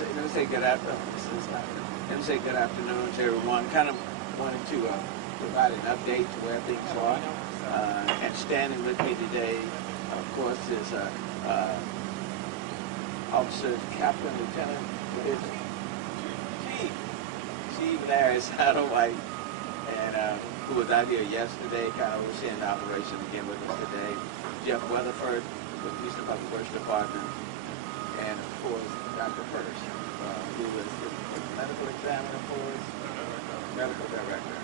let me say good afternoon. Let me say good afternoon to everyone. Kind of wanted to provide an update to where things are. And standing with me today, of course, is Officer Captain Lieutenant Chief Larry Satterwhite, and who was out here yesterday, kind of overseeing the operation again with us today. Jeff Weatherford with the Houston Public Works Department, and of course Dr. Hirsch, who was the medical examiner for us, medical director.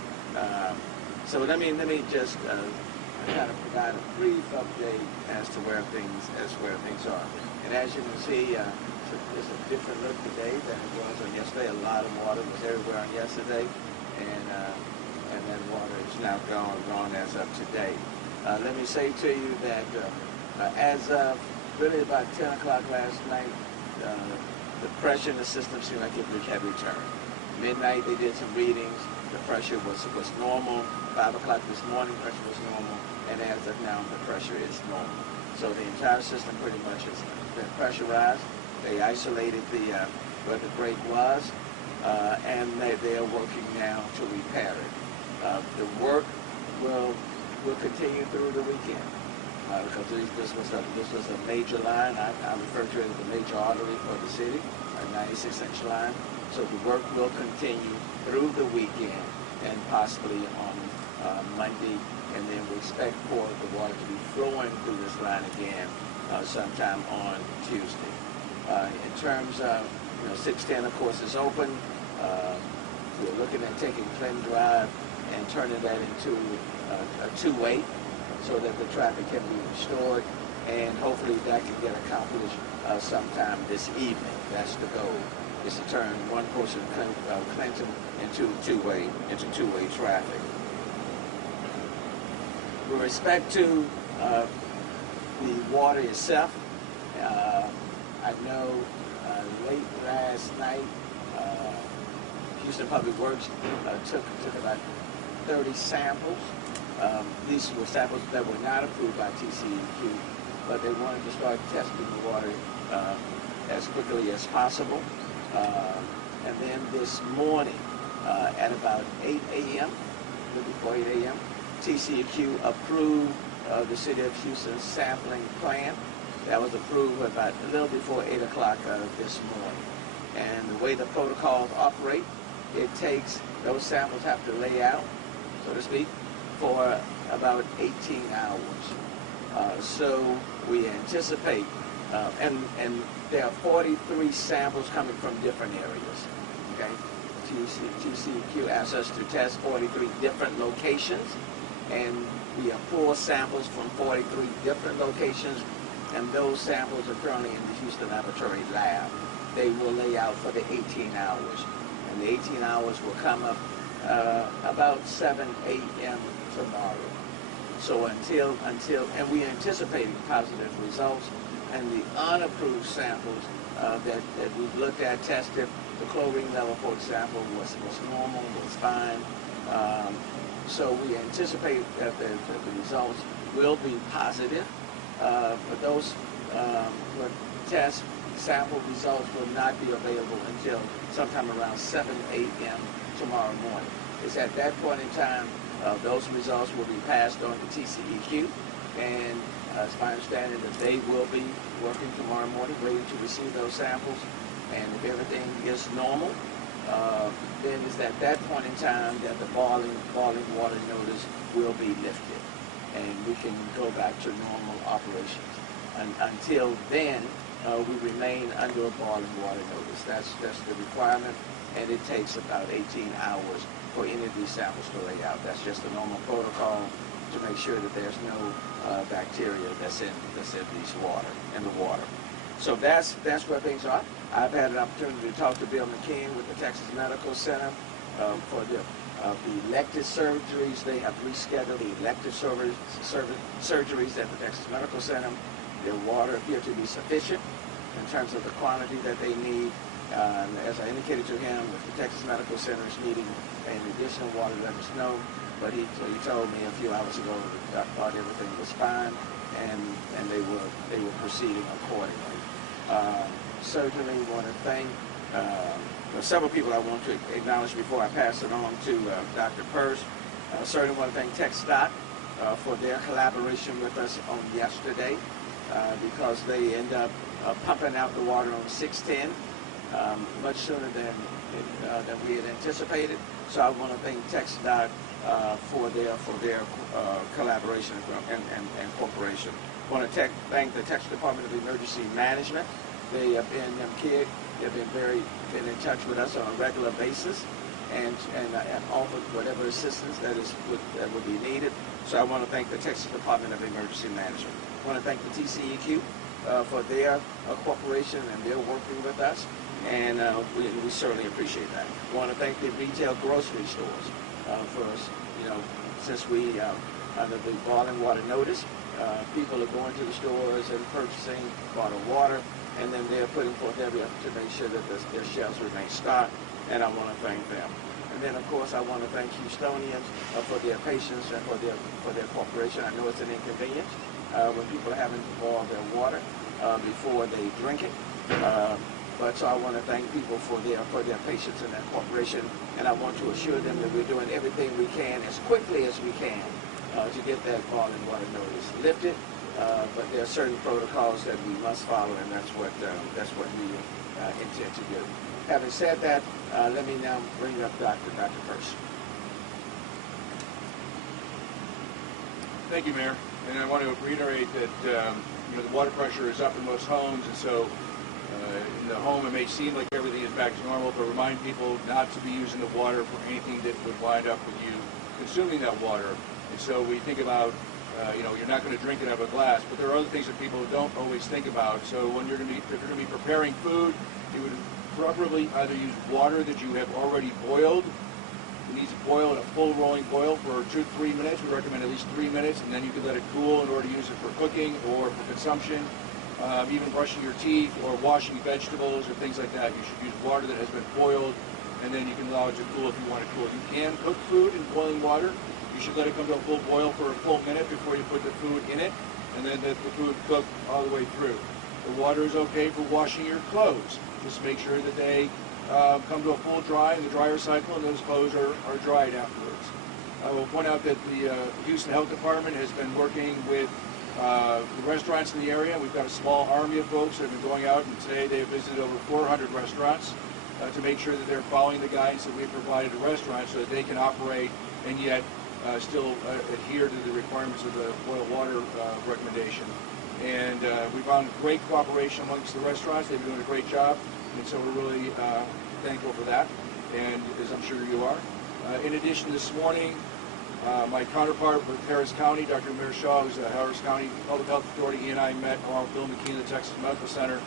So let me just kind of provide a brief update as to where things are. And as you can see, it's a different look today than it was on yesterday. A lot of water was everywhere on yesterday, and that water is now gone as of today. Let me say to you that as of really about 10 o'clock last night, the pressure in the system seemed like it had returned. Midnight they did some readings. The pressure was normal. 5 o'clock this morning, pressure was normal, and as of now, the pressure is normal. So the entire system pretty much has been pressurized. They isolated where the break was, and they are working now to repair it. The work will continue through the weekend because this was a major line. I refer to it as a major artery for the city, a 96-inch line. So the work will continue through the weekend and possibly on Monday, and then we expect for the water to be flowing through this line again sometime on Tuesday. In terms of 610, of course, is open. We're looking at taking Clinton Drive and turning that into a two-way so that the traffic can be restored, and hopefully that can get accomplished sometime this evening. That's the goal, is to turn one portion of Clinton into two-way traffic. With respect to the water itself, I know late last night, Houston Public Works took about 30 samples. These were samples that were not approved by TCEQ, but they wanted to start testing the water as quickly as possible. And then this morning, at about 8 a.m., before 8 a.m., TCEQ approved the City of Houston's sampling plan. That was approved about a little before 8 o'clock this morning. And the way the protocols operate, it takes, those samples have to lay out, so to speak, for about 18 hours. So we anticipate, and there are 43 samples coming from different areas, okay? TCEQ asked us to test 43 different locations, and we have 4 samples from 43 different locations, and those samples are currently in the Houston Laboratory Lab. They will lay out for the 18 hours, and the 18 hours will come up about 7 a.m. tomorrow. So and we are anticipating positive results, and the unapproved samples that we've looked at, tested, the chlorine level, for example, was normal, was fine. So we anticipate that the results will be positive. But those test sample results will not be available until sometime around 7 a.m. tomorrow morning. It's at that point in time those results will be passed on to TCEQ, and it's my understanding that they will be working tomorrow morning, waiting to receive those samples. And if everything is normal, then it's at that point in time that the boiling water notice will be lifted, and we can go back to normal operations. And until then, we remain under a boiling water notice. That's the requirement, and it takes about 18 hours for any of these samples to lay out. That's just the normal protocol to make sure that there's no bacteria that's in the water. So that's where things are. I've had an opportunity to talk to Bill McKean with the Texas Medical Center for the elective surgeries. They have rescheduled the elective surgeries at the Texas Medical Center. Their water appears to be sufficient in terms of the quantity that they need. As I indicated to him, if the Texas Medical Center is needing any additional water, let us know. But he told me a few hours ago that I thought everything was fine, and they were proceeding accordingly. Certainly want to thank There are several people I want to acknowledge before I pass it on to Dr. Purse. Certainly want to thank TxDOT for their collaboration with us on yesterday because they end up pumping out the water on 610 much sooner than we had anticipated. So I want to thank TxDOT for their collaboration and cooperation. I want to thank the Texas Department of Emergency Management. They have been in touch with us on a regular basis and offered whatever assistance that would be needed. So I want to thank the Texas Department of Emergency Management. I want to thank the TCEQ for their cooperation and their working with us, and we certainly appreciate that. I want to thank the retail grocery stores for us. Since we under the boiling water notice, people are going to the stores and purchasing bottled water, and then they're putting forth every effort to make sure that their shelves remain stocked, and I want to thank them. And then, of course, I want to thank Houstonians for their patience and for their cooperation. I know it's an inconvenience when people are having to boil their water before they drink it. But so I want to thank people for their patience and their cooperation, and I want to assure them that we're doing everything we can as quickly as we can to get that boiling water notice lifted. But there are certain protocols that we must follow, and that's what we intend to do. Having said that, let me now bring up Dr. Purse. Thank you, Mayor. And I want to reiterate that the water pressure is up in most homes, and so in the home it may seem like everything is back to normal, but remind people not to be using the water for anything that would wind up with you consuming that water. And so we think about, you're not going to drink it out of a glass, but there are other things that people don't always think about. So when if you're going to be preparing food, you would preferably either use water that you have already boiled. It needs to boil in a full rolling boil for 2 to 3 minutes. We recommend at least 3 minutes, and then you can let it cool in order to use it for cooking or for consumption. Even brushing your teeth or washing vegetables or things like that, you should use water that has been boiled, and then you can allow it to cool if you want it cool. You can cook food in boiling water. You should let it come to a full boil for a full minute before you put the food in it, and then let the food cook all the way through. The water is okay for washing your clothes. Just make sure that they come to a full dry in the dryer cycle, and those clothes are dried afterwards. I will point out that the Houston Health Department has been working with the restaurants in the area. We've got a small army of folks that have been going out, and today they have visited over 400 restaurants to make sure that they're following the guidance that we have provided to restaurants so that they can operate and yet still adhere to the requirements of the boiled water recommendation. And we found great cooperation amongst the restaurants. They've been doing a great job, and so we're really thankful for that, and as I'm sure you are. In addition, this morning, my counterpart with Harris County, Dr. Amir Shaw, who's the Harris County Public Health Authority, he and I met along with Bill McKean, the Texas Medical Center.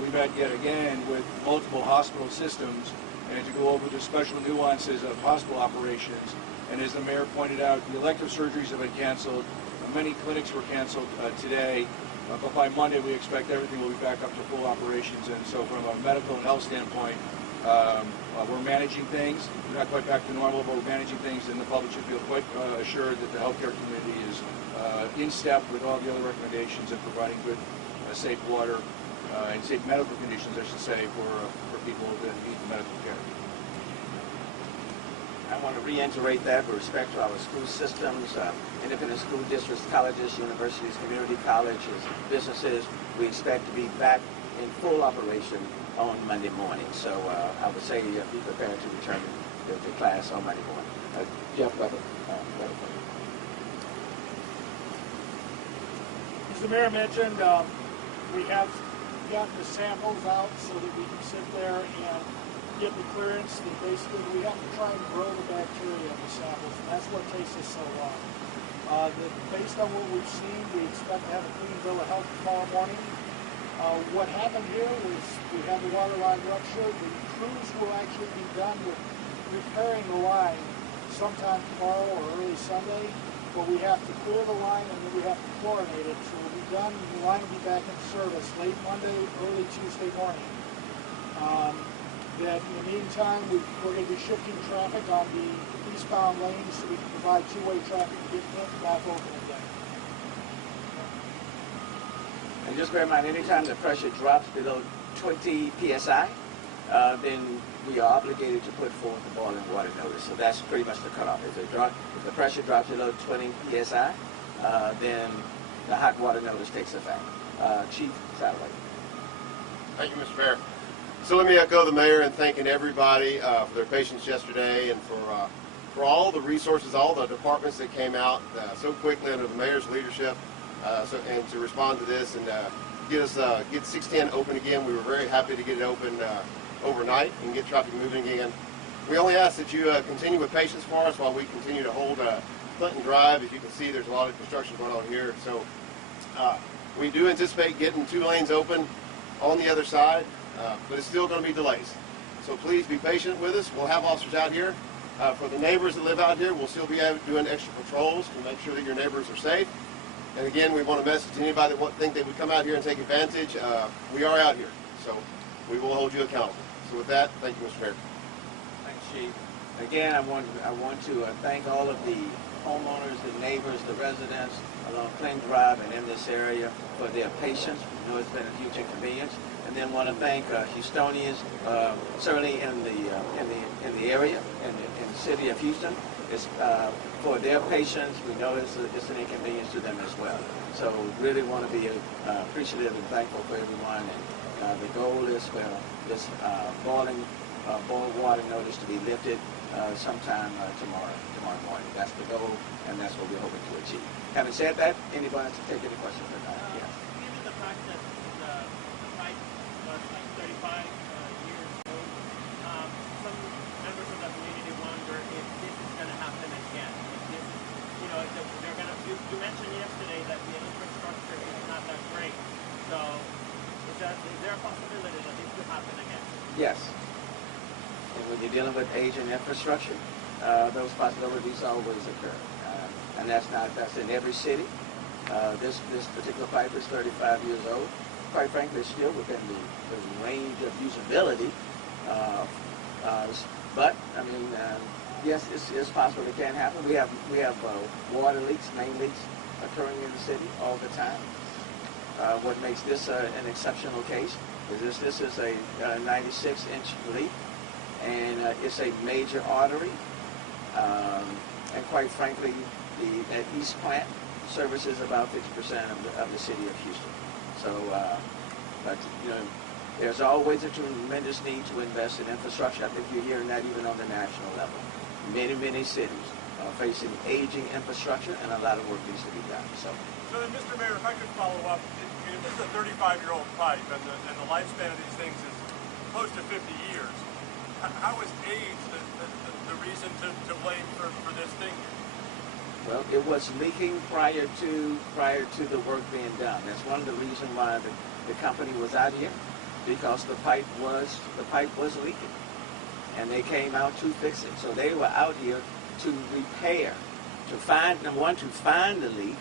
We met yet again with multiple hospital systems and to go over the special nuances of hospital operations. And as the mayor pointed out, the elective surgeries have been canceled. Many clinics were canceled today, but by Monday we expect everything will be back up to full operations. And so from a medical and health standpoint, we're managing things. We're not quite back to normal, but we're managing things, and the public should feel quite assured that the healthcare community is in step with all the other recommendations and providing good, safe water and safe medical conditions, I should say, for people that need medical care. I want to reiterate that with respect to our school systems, independent school districts, colleges, universities, community colleges, businesses. We expect to be back in full operation on Monday morning. So I would say be prepared to return to class on Monday morning. Jeff Weber. As the mayor mentioned, we have gotten the samples out so that we can sit there and get the clearance. That basically we have to try and grow the bacteria in the samples, and that's what takes us so long. Based on what we've seen, we expect to have a clean bill of health tomorrow morning. What happened here was we had the water line ruptured. The crews will actually be done with repairing the line sometime tomorrow or early Sunday, but we have to clear the line and then we have to chlorinate it. So we'll be done, the line will be back in service late Monday, early Tuesday morning. That in the meantime, we're going to be shifting traffic on the eastbound lanes so we can provide two-way traffic to get back open again. And just bear in mind, anytime the pressure drops below 20 psi, then we are obligated to put forth the boiling water notice. So that's pretty much the cutoff. If the pressure drops below 20 psi, then the hot water notice takes effect. Chief Satterwhite. Thank you, Mr. Mayor. So let me echo the mayor in thanking everybody for their patience yesterday and for all the resources, all the departments that came out so quickly under the mayor's leadership and to respond to this and get 610 open again. We were very happy to get it open overnight and get traffic moving again. We only ask that you continue with patience for us while we continue to hold Clinton Drive. As you can see, there's a lot of construction going on here. So we do anticipate getting 2 lanes open on the other side, but it's still going to be delays. So please be patient with us. We'll have officers out here. For the neighbors that live out here, we'll still be doing extra patrols to make sure that your neighbors are safe. And again, we want to message to anybody that think they would come out here and take advantage. We are out here, so we will hold you accountable. So with that, thank you, Mr. Mayor. Thanks, Chief. Again, I want to thank all of the homeowners, the neighbors, the residents along Clinton Drive and in this area for their patience. We know it's been a huge inconvenience. And then want to thank Houstonians, certainly in the area, in the city of Houston, for their patience. We know it's an inconvenience to them as well. So really want to be appreciative and thankful for everyone. And the goal is for this boiling water notice to be lifted sometime tomorrow morning. That's the goal, and that's what we're hoping to achieve. Having said that, anybody to take any questions or not? Yes. Given the fact that the pipe was like 35 years old, some members of the community wonder if this is going to happen again. If this, they're going to. You mentioned yesterday that the infrastructure is not that great. So, is there a possibility that this could happen again? Yes. And when you're dealing with aging infrastructure, those possibilities always occur. And that's in every city. This particular pipe is 35 years old. Quite frankly, it's still within the range of usability. But I mean, yes, it's possible it can happen. We have water leaks, main leaks occurring in the city all the time. What makes this an exceptional case is this is a 96-inch leak, and it's a major artery. And quite frankly, that East Plant services about 50% of the city of Houston. So, but there's always a tremendous need to invest in infrastructure. I think you're hearing that even on the national level. Many cities are facing aging infrastructure, and a lot of work needs to be done. So then, Mr. Mayor, if I could follow up, if this is a 35-year-old pipe and the lifespan of these things is close to 50 years, how is age the reason to blame for this thing? Well, it was leaking prior to the work being done. That's one of the reasons why the company was out here, because the pipe was leaking, and they came out to fix it. So they were out here to repair, to find the leak,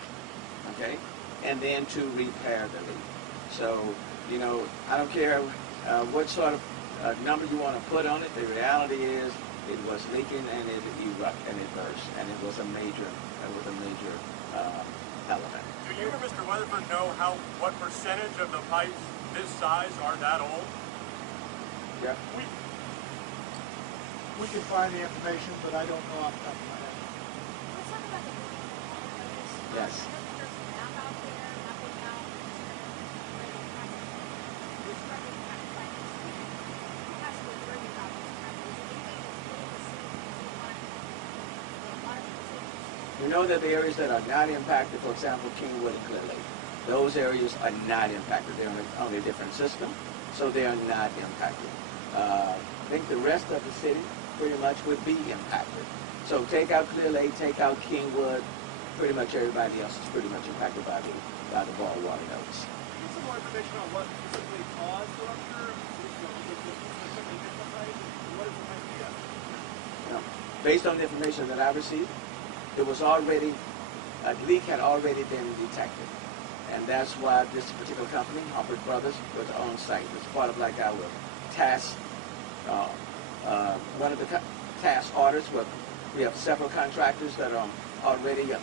okay, and then to repair the leak. So I don't care what sort of number you want to put on it. The reality is it was leaking and it erupted and it burst, and it was a major element. Do you or Mr. Weatherford know what percentage of the pipes this size are that old? Yeah. We can find the information, but I don't know off the top of my head. Let's talk about the notice. Yes. I know that there's an app out there, nothing out. Which part of the app who has to worry about this kind of thing? Is it anything that's really the city? Is it like the water facilities? We know that the areas that are not impacted, for example, Kingwood and Clear Lake, those areas are not impacted. They're on a different system, so they are not impacted. I think the rest of the city pretty much would be impacted. So take out Clear Lake, take out Kingwood, pretty much everybody else is pretty much impacted by the boil water notice. Can you get some more information on what specifically caused the rupture? What is the idea? Based on the information that I received, a leak had already been detected. And that's why this particular company, Humphrey Brothers, was on site. It's part of like our task, one of the task orders where we have several contractors that are already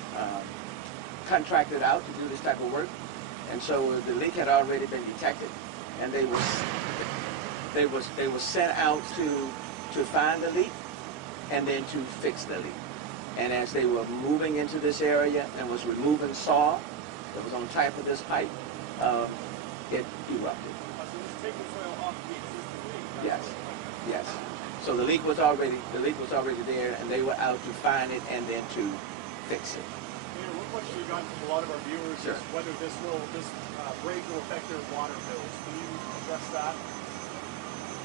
contracted out to do this type of work. And so the leak had already been detected, and they they was sent out to find the leak and then to fix the leak. And as they were moving into this area and was removing saw that was on top of this pipe, it erupted. So this is taking soil off the existing leak. Yes, yes. So the leak was already there, and they were out to find it and then to fix it. Mayor, one question we got from a lot of our viewers Sure. is whether this break will affect their water bills. Can you address that?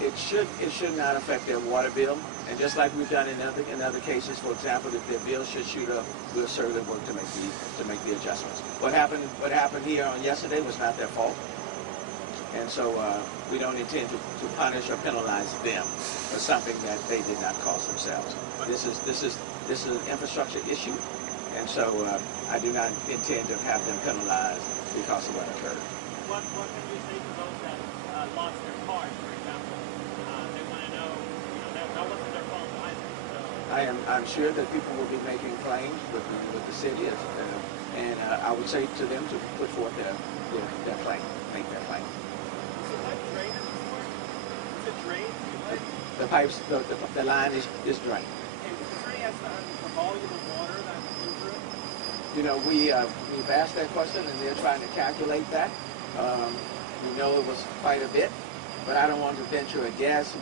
It should not affect their water bill, and just like we've done in other cases, for example, if their bill should shoot up, we'll certainly work to make the adjustments. What happened here on yesterday was not their fault, and so we don't intend to punish or penalize them for something that they did not cause themselves. This is an infrastructure issue, and so I do not intend to have them penalized because of what occurred. What can you say to those that lost their cars, for example? They want to know, that wasn't their fault either. So. I'm sure that people will be making claims with the city, and I would say to them to put forth their claim, make their claim. Is the pipe drained at this point? Is it drained? The pipes, the line is drained. And is there any estimate on the volume of water that came through? You know, we've asked that question, and they're trying to calculate that. We know it was quite a bit, but I don't want to venture a guess.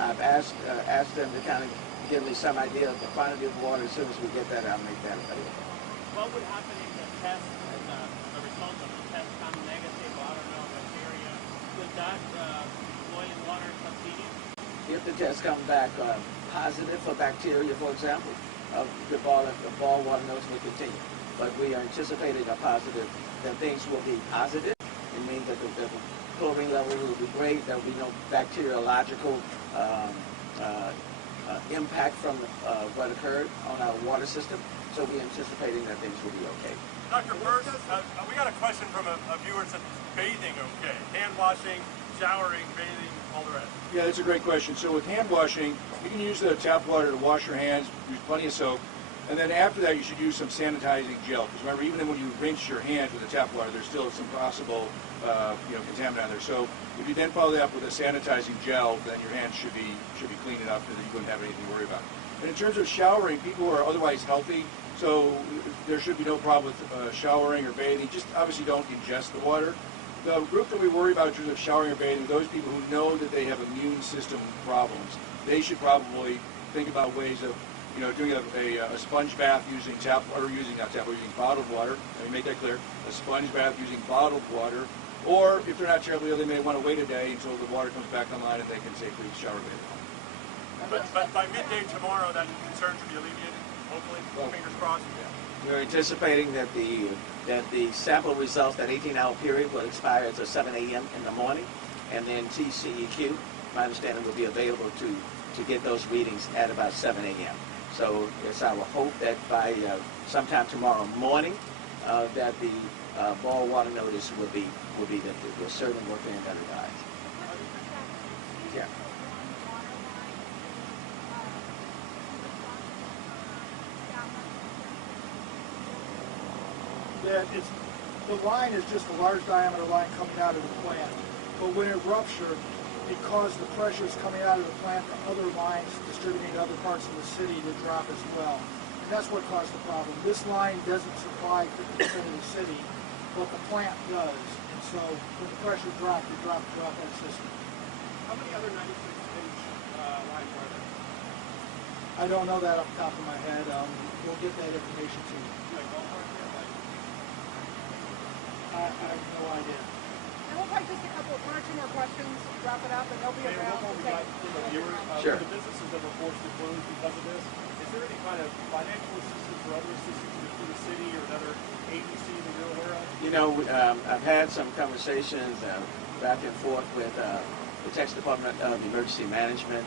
I've asked them to kind of give me some idea of the quantity of water. As soon as we get that, I'll make that available. What would happen if the test and the result of the test come negative, I don't know, bacteria? Would that boiling water continue? If the test comes back positive for bacteria, for example, the ball water notes will continue. But we are anticipating a positive, that things will be positive. It means that the chlorine level will be great. There will be no bacteriological impact from what occurred on our water system. So we're anticipating that things will be okay. Dr. Burns, we got a question from a viewer that said, bathing okay? Hand washing, showering, bathing, all the rest. Yeah, that's a great question. So with hand washing, you can use the tap water to wash your hands, use plenty of soap, and then after that you should use some sanitizing gel. Because remember, even when you rinse your hands with the tap water, there's still some possible contaminant out there. So if you then follow that up with a sanitizing gel, then your hands should be clean enough that you wouldn't have anything to worry about. And in terms of showering, people who are otherwise healthy, so there should be no problem with showering or bathing. Just obviously don't ingest the water. The group that we worry about in terms of showering or bathing, those people who know that they have immune system problems, they should probably think about ways of, doing a sponge bath using using bottled water. Let me make that clear. A sponge bath using bottled water, or if they're not terribly ill, they may want to wait a day until the water comes back online and they can safely shower or bathe. But by midday tomorrow, that concern should be alleviated, hopefully, fingers crossed. We're anticipating that the sample results, that 18-hour period, will expire at 7 a.m. in the morning, and then TCEQ, my understanding, will be available to get those readings at about 7 a.m. So it's our hope that by sometime tomorrow morning, that the ball water notice will be lifted. We're certainly working in that regard. Yeah. That the line is just a large diameter line coming out of the plant. But when it ruptured, it caused the pressures coming out of the plant to other lines distributing to other parts of the city to drop as well. And that's what caused the problem. This line doesn't supply 50% of the city, but the plant does. And so when the pressure dropped, it dropped throughout that system. How many other 96-inch lines are there? I don't know that off the top of my head. We'll get that information to you. I have no idea. And we'll probably just a couple, one or two more questions, wrap it up, and they'll be Mayor, around one more to we got take. from the viewers. Sure. The businesses that were forced to close because of this, is there any kind of financial assistance or other assistance through the city or another agency that you're aware of? I've had some conversations back and forth with the Texas Department of Emergency Management,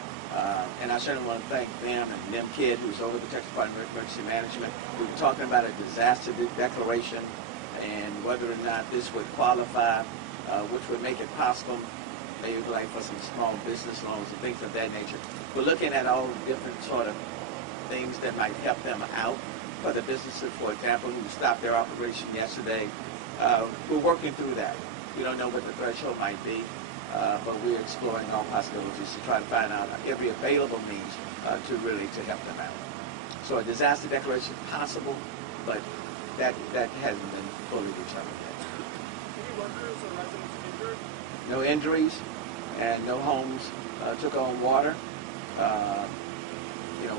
and I certainly want to thank them and Nim Kidd, who's over the Texas Department of Emergency Management. We were talking about a disaster declaration and whether or not this would qualify, which would make it possible, maybe like for some small business loans and things of that nature. We're looking at all different sort of things that might help them out. For the businesses, for example, who stopped their operation yesterday, we're working through that. We don't know what the threshold might be. but we're exploring all possibilities to try to find out every available means to help them out. So a disaster declaration is possible, but that hasn't been fully determined yet. Any workers or residents injured? No injuries, and no homes took on water.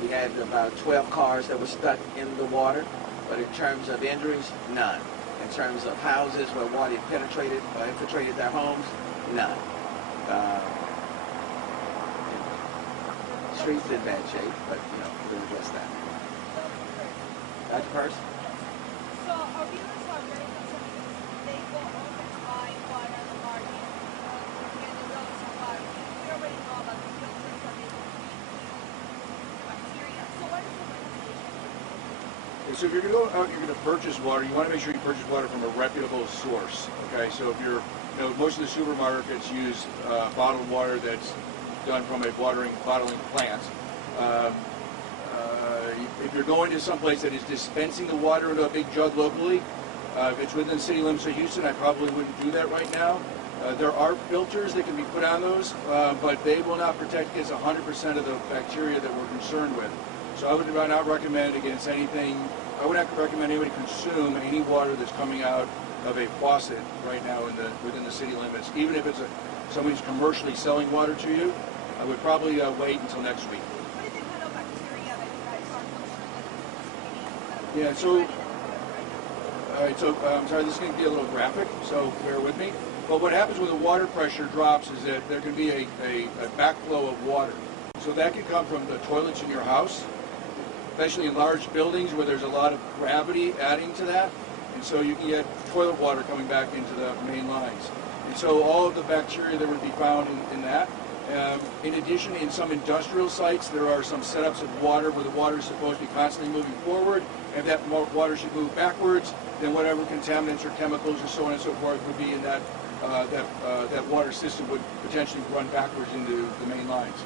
We had about 12 cars that were stuck in the water, but in terms of injuries, none. In terms of houses where water penetrated or infiltrated their homes, none. Streets in bad shape, but we'll address that. Dr. Purse? So our viewers are very concerned because they go all the time water the market, and the roads are hard. We already know about the filters that they don't the bacteria. So what is the recommendation? Okay, so if you're going to go out, you're going to purchase water, you want to make sure you purchase water from a reputable source. Okay, so if you're, most of the supermarkets use bottled water that's done from a bottling plant. If you're going to someplace that is dispensing the water into a big jug locally, if it's within the city limits of Houston, I probably wouldn't do that right now. There are filters that can be put on those, but they will not protect against 100% of the bacteria that we're concerned with. So I would not recommend against anything. I would not recommend anybody consume any water that's coming out of a faucet right now within the city limits. Even if it's somebody's commercially selling water to you, I would probably wait until next week. What is the kind of bacteria that you guys are concerned with? Yeah, so, all right, so I'm sorry, this is going to be a little graphic, so bear with me. But what happens when the water pressure drops is that there can be a backflow of water. So that can come from the toilets in your house, especially in large buildings where there's a lot of gravity adding to that. And so you can get toilet water coming back into the main lines. And so all of the bacteria that would be found in that. In addition, in some industrial sites, there are some setups of water where the water is supposed to be constantly moving forward. And if that water should move backwards, then whatever contaminants or chemicals or so on and so forth would be in that water system would potentially run backwards into the main lines.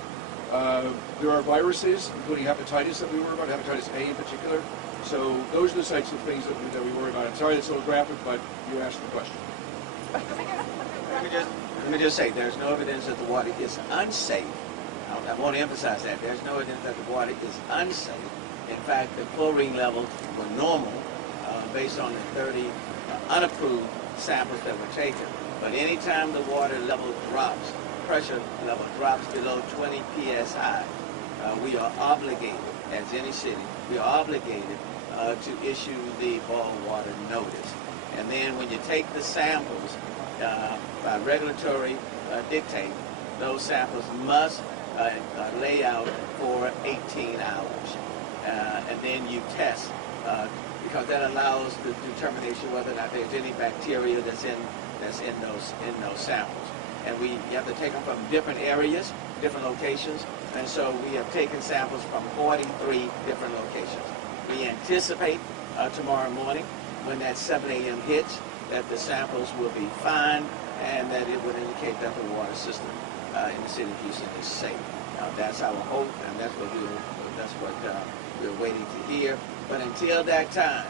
There are viruses, including hepatitis that we worry about, hepatitis A in particular. So those are the types of things that we worry about. I'm sorry it's a little graphic, but you asked the question. Let me just say, there's no evidence that the water is unsafe. I want to emphasize that. There's no evidence that the water is unsafe. In fact, the chlorine levels were normal based on the 30 unapproved samples that were taken. But anytime the water level drops, pressure level drops below 20 psi, we are obligated, as any city, we are obligated to issue the boil water notice. And then when you take the samples, by regulatory dictate, those samples must lay out for 18 hours. And then you test, because that allows the determination whether or not there's any bacteria that's in those samples. And you have to take them from different areas, different locations, and so we have taken samples from 43 different locations. We anticipate tomorrow morning, when that 7 a.m. hits, that the samples will be fine and that it would indicate that the water system in the city of Houston is safe. That's our hope, and that's what we're waiting to hear. But until that time,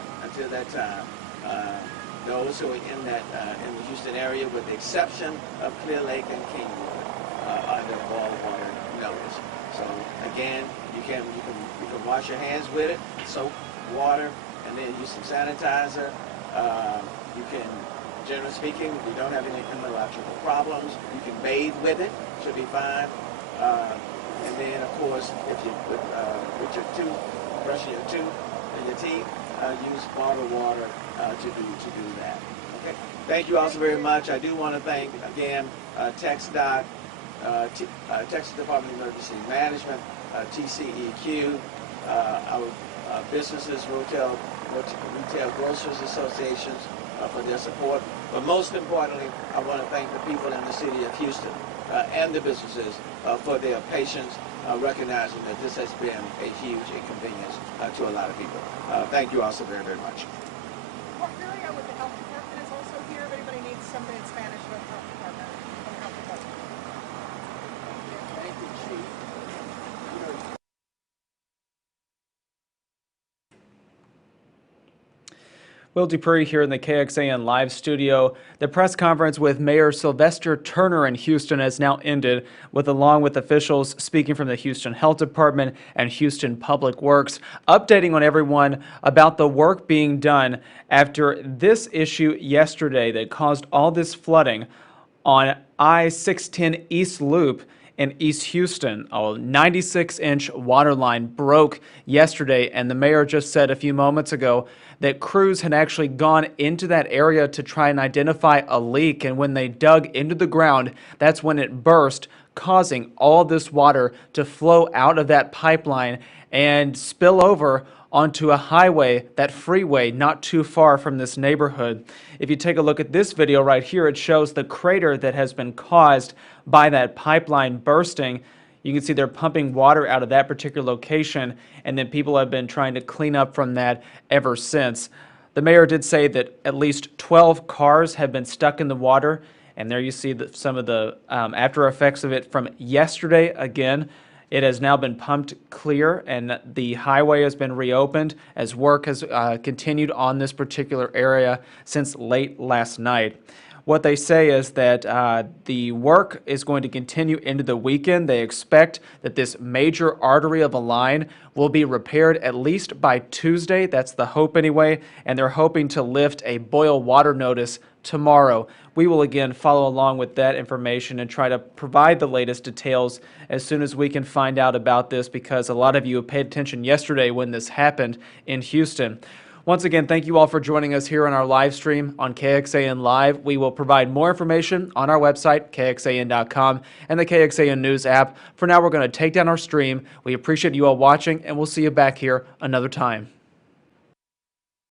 those who are in the Houston area, with the exception of Clear Lake and Kingwood, are under boil water notice. So again, you can wash your hands with it, soap, water, and then use some sanitizer. You can, generally speaking, if you don't have any immunological problems, you can bathe with it, should be fine. And then, of course, if you with your tooth, brushing your tooth and your teeth, use bottled water to do that. Okay. Thank you also very much. I do want to thank again TxDOT, Texas Department of Emergency Management, TCEQ, our businesses, retail grocers associations for their support. But most importantly, I want to thank the people in the city of Houston and the businesses for their patience, recognizing that this has been a huge inconvenience to a lot of people. Thank you also very, very much. Cordelia with the health department is also here. If anybody needs somebody in Spanish with the health department, from the health department. Thank you, Chief. Will Dupree here in the KXAN live studio. The press conference with Mayor Sylvester Turner in Houston has now ended, along with officials speaking from the Houston Health Department and Houston Public Works, updating on everyone about the work being done after this issue yesterday that caused all this flooding on I-610 East Loop in East Houston. A 96-inch water line broke yesterday, and the mayor just said a few moments ago that crews had actually gone into that area to try and identify a leak, and when they dug into the ground, that's when it burst, causing all this water to flow out of that pipeline and spill over onto a highway, that freeway not too far from this neighborhood. If you take a look at this video right here, it shows the crater that has been caused by that pipeline bursting. You can see they're pumping water out of that particular location, and then people have been trying to clean up from that ever since. The mayor did say that at least 12 cars have been stuck in the water, and there you see some of the after effects of it from yesterday again. It has now been pumped clear, and the highway has been reopened as work has continued on this particular area since late last night. What they say is that the work is going to continue into the weekend. They expect that this major artery of a line will be repaired at least by Tuesday. That's the hope anyway, and they're hoping to lift a boil water notice tomorrow. We will again follow along with that information and try to provide the latest details as soon as we can find out about this, because a lot of you paid attention yesterday when this happened in Houston. Once again, thank you all for joining us here on our live stream on KXAN Live. We will provide more information on our website, KXAN.com, and the KXAN News app. For now, we're going to take down our stream. We appreciate you all watching, and we'll see you back here another time.